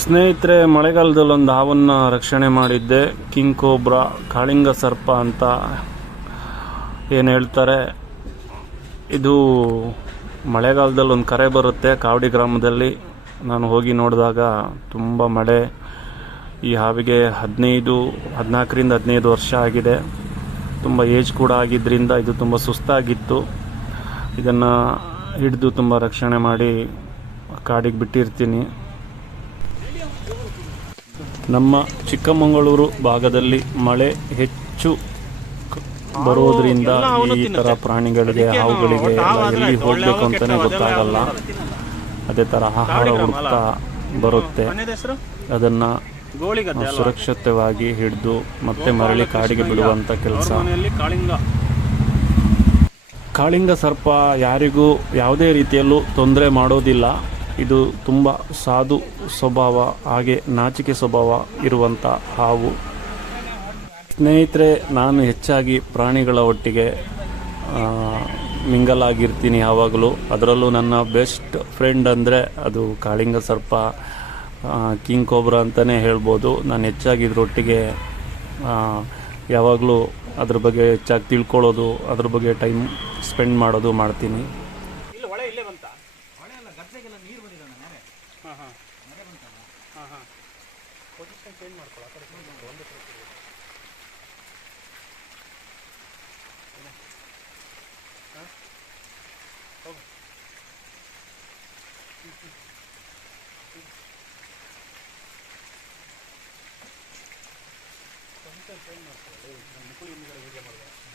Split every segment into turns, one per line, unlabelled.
ಸ್ನೇಹಿತರೆ ಮಳೆಗಾಲದಲ್ಲಿ ಒಂದು ಹಾವನ್ನು ರಕ್ಷಣೆ ಮಾಡಿದ್ದೆ. ಕಿಂಗ್ ಕೋಬ್ರಾ, ಕಾಳಿಂಗ ಸರ್ಪ ಅಂತ ಏನು ಹೇಳ್ತಾರೆ. ಇದು ಮಳೆಗಾಲದಲ್ಲಿ ಒಂದು ಕರೆ ಬರುತ್ತೆ ಕಾವಡಿ ಗ್ರಾಮದಲ್ಲಿ. ನಾನು ಹೋಗಿ ನೋಡಿದಾಗ ತುಂಬ ಮಳೆ. ಈ ಹಾವಿಗೆ ಹದಿನೈದು, ಹದಿನಾಲ್ಕರಿಂದ ಹದಿನೈದು ವರ್ಷ ಆಗಿದೆ. ತುಂಬ ಏಜ್ ಕೂಡ ಆಗಿದ್ದರಿಂದ ಇದು ತುಂಬ ಸುಸ್ತಾಗಿತ್ತು. ಇದನ್ನು ಹಿಡಿದು ತುಂಬ ರಕ್ಷಣೆ ಮಾಡಿ ಕಾಡಿಗೆ ಬಿಟ್ಟಿರ್ತೀನಿ. ನಮ್ಮ ಚಿಕ್ಕಮಗಳೂರು ಭಾಗದಲ್ಲಿ ಮಳೆ ಹೆಚ್ಚು ಬರೋದ್ರಿಂದ ಈ ತರ ಪ್ರಾಣಿಗಳಿಗೆ ಹಾವುಗಳಿಗೆ ಎಲ್ಲ ಹೋಗ್ಬೇಕು ಅಂತಾನೆ ಗೊತ್ತಾಗಲ್ಲ. ಅದೇ ತರ ಆಹಾರ ಹುಡುಕ್ತಾ ಬರುತ್ತೆ. ಅದನ್ನ ಸುರಕ್ಷಿತವಾಗಿ ಹಿಡಿದು ಮತ್ತೆ ಮರಳಿ ಕಾಡಿಗೆ ಬಿಡುವಂತ ಕೆಲಸ.
ಕಾಳಿಂಗ
ಸರ್ಪ ಯಾರಿಗೂ ಯಾವುದೇ ರೀತಿಯಲ್ಲೂ ತೊಂದರೆ ಮಾಡೋದಿಲ್ಲ. ಇದು ತುಂಬ ಸಾಧು ಸ್ವಭಾವ, ಹಾಗೆ ನಾಚಿಕೆ ಸ್ವಭಾವ ಇರುವಂಥ ಹಾವು. ಸ್ನೇಹಿತರೆ, ನಾನು ಹೆಚ್ಚಾಗಿ ಪ್ರಾಣಿಗಳ ಒಟ್ಟಿಗೆ ಮಿಂಗಲಾಗಿರ್ತೀನಿ ಯಾವಾಗಲೂ. ಅದರಲ್ಲೂ ನನ್ನ ಬೆಸ್ಟ್ ಫ್ರೆಂಡ್ ಅಂದರೆ ಅದು ಕಾಳಿಂಗ ಸರ್ಪ ಕಿಂಗ್ ಕೋಬ್ರಾ ಅಂತಲೇ ಹೇಳ್ಬೋದು. ನಾನು ಹೆಚ್ಚಾಗಿ ಇದರೊಟ್ಟಿಗೆ ಯಾವಾಗಲೂ ಅದ್ರ ಬಗ್ಗೆ ಹೆಚ್ಚಾಗಿ ತಿಳ್ಕೊಳ್ಳೋದು, ಅದ್ರ ಬಗ್ಗೆ ಟೈಮ್ ಸ್ಪೆಂಡ್ ಮಾಡೋದು ಮಾಡ್ತೀನಿ
ಇಲ್ಲ ಹೊಳೆ ಇಲ್ಲೇ ಬಂತ ಹೊಳೆ ಅಲ್ಲ ಗದ್ದೆಗೆಲ್ಲ ನೀರು ಬಂದಿದ್ದಾನೆ ನೆರೆ ಹಾಂ ಹಾಂ ಹಾಂ ಹಾಂ ಪೊಸಿಷನ್ ಚೇಂಜ್ ಮಾಡ್ಕೊಳ್ಳೋ ಆ ಕಡೆ ಒಂದು ಮಾಡು, ಒಂದೇ ಕಡೆ ಇರು. ಏನು? ಹಾ? ಹೋಗು. Position change ಮಾಡ್ಕೊಳ್ಳೋ, ನಾನು ಮುಕುಳಿ ಹಿಂದ್ಗಡೆ video ಮಾಡುವ.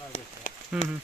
ನಾನು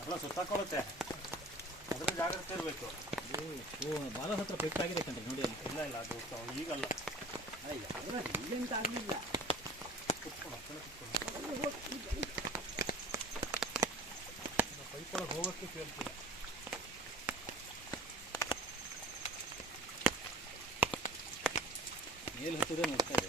ಅಲ್ಲ ಸುತ್ತಾಕೊಳ್ಳುತ್ತೆ ಅದ್ರ ಜಾಗ್ರತೆ ಇರಬೇಕು.
ಬಾಲ ಹತ್ರ ಕಣ್ರಿ ನೋಡಿ ಅಲ್ಲಿ.
ಇಲ್ಲ ಇಲ್ಲ ಅದು
ಇಲ್ಲೆಂತ ಆಗಲಿಲ್ಲ.
ಪೈಪೊಳಗೆ ಹೋಗೋಕ್ಕೆ ಕೇಳ್ತಿಲ್ಲ.
ಮೇಲೆ ಹತ್ತಿದೆ ನೋಡ್ತಾ ಇದೆ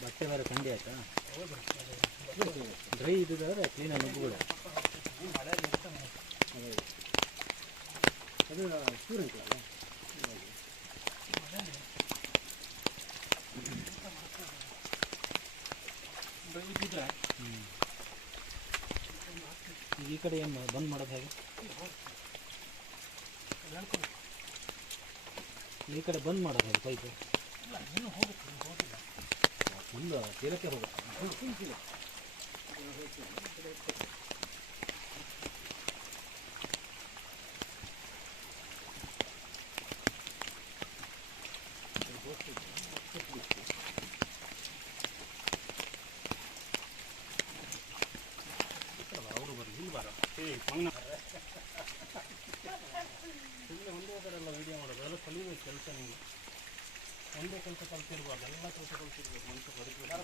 ಬಟ್ಟೆ ಬೇರೆ ಥಂಡಿ ಆಯ್ತಾ? ಡ್ರೈ ಇದ್ದಿದ್ರೆ ಕ್ಲೀನಾಗಿ ನುಗ್ಗುಗಳು ಅದೇ ಸ್ಟೂಡೆಂಟ್ ಅಲ್ಲ? ಈ ಕಡೆ ಏನು ಬಂದ್ ಮಾಡೋದು ಹೇಗೆ? ಈ ಕಡೆ ಬಂದ್ ಮಾಡೋದು ಹೇಗೆ ಪೈಪು ಇಲ್ಲ ಹೋಗುತ್ತೆ
ಅವರು ಬರಲಿ ಇಲ್ಲಿ ಬಾರ ಏ ಮಂಗ್ನ ಸುಮ್ಮನೆ ಒಂದೇ ಥರ ವಿಡಿಯೋ ಮಾಡೋದು ಅದೆಲ್ಲ ಕಲಿಬೇಕು ಕೆಲಸ ನಿಮಗೆ ಒಂದೇ ಕೆಲಸ ಕಲ್ತಿರ್ಬೋದು ಎಲ್ಲ ಕೆಲಸ ಕಲ್ತಿರ್ಬೋದು ಮನುಷ್ಯ ಬದುಕಬೇಕು.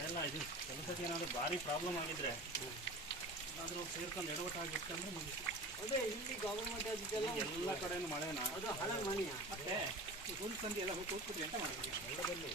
ಎಲ್ಲ ಇದು ಕೆಲಸಕ್ಕೆ ಏನಾದರೂ ಭಾರಿ ಪ್ರಾಬ್ಲಮ್ ಆಗಿದ್ರೆ ಏನಾದರೂ ಸೇರ್ಕೊಂಡು ಎಡವಟ್ಟು ಆಗಿತ್ತು ಅಂದ್ರೆ ಮುಗಿಸಿ
ಅದೇ ಇಲ್ಲಿ ಗವರ್ಮೆಂಟ್ ಅದಕ್ಕೆಲ್ಲ
ಎಲ್ಲ ಕಡೆನೂ ಮಳೆನಾ?
ಅದು ಹಣ ಮನೆಯ
ಮತ್ತೆ ಹುಲ್ ಸಂದಿ ಎಲ್ಲ ಹೋಗಿ ಕೂತ್ಬಿಟ್ರಿ ಅಂತ ಮಾಡಿದ್ವಿ